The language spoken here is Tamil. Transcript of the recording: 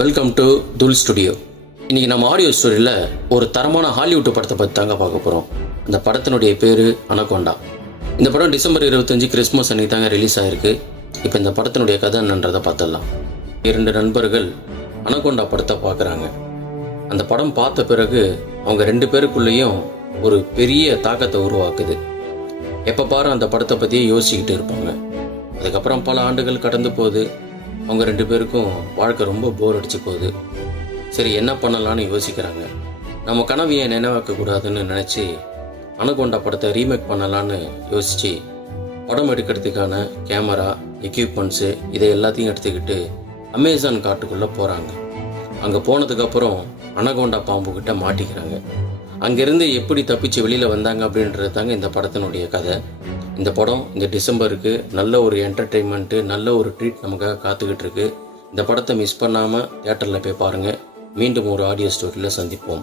Welcome to Dhull studio. இன்றைக்கி நம்ம ஆடியோ ஸ்டோரியில் ஒரு தரமான ஹாலிவுட் படத்தை பற்றி தாங்க பார்க்க போகிறோம். அந்த படத்தினுடைய பேர் அனகோண்டா. இந்த படம் டிசம்பர் 25 கிறிஸ்மஸ் அன்னைக்கு தாங்க ரிலீஸ் ஆகிருக்கு. இப்போ இந்த படத்தினுடைய கதை என்னன்றதை பார்த்துடலாம். 2 நண்பர்கள் அனகோண்டா படத்தை பார்க்குறாங்க. அந்த படம் பார்த்த பிறகு அவங்க 2 பேருக்குள்ளேயும் ஒரு பெரிய தாக்கத்தை உருவாக்குது. எப்போ பாரு அந்த படத்தை பற்றியே யோசிச்சுக்கிட்டு இருப்பாங்க. அதுக்கப்புறம் பல ஆண்டுகள் கடந்து போகுது. அவங்க 2 பேருக்கும் வாழ்க்கை ரொம்ப போர் அடிச்சு போகுது. சரி, என்ன பண்ணலான்னு யோசிக்கிறாங்க. நம்ம கனவையை நினைவாக்கக்கூடாதுன்னு நினச்சி அனகோண்டா படத்தை ரீமேக் பண்ணலான்னு யோசித்து படம் எடுக்கிறதுக்கான கேமரா, எக்யூப்மெண்ட்ஸு இதை எல்லாத்தையும் எடுத்துக்கிட்டு அமேசான் காட்டுக்குள்ளே போகிறாங்க. அங்கே போனதுக்கப்புறம் அனகோண்டா பாம்புக்கிட்ட மாட்டிக்கிறாங்க. அங்கேருந்து எப்படி தப்பிச்சு வெளியில் வந்தாங்க அப்படின்றது தாங்க இந்த படத்தினுடைய கதை. இந்த படம் இந்த டிசம்பருக்கு நல்ல ஒரு என்டர்டெயின்மெண்ட்டு, நல்ல ஒரு ட்ரீட் நமக்காக காத்துக்கிட்டு இருக்கு. இந்த படத்தை மிஸ் பண்ணாமல் தியேட்டரில் போய் பாருங்கள். மீண்டும் ஒரு ஆடியோ ஸ்டோரியில் சந்திப்போம்.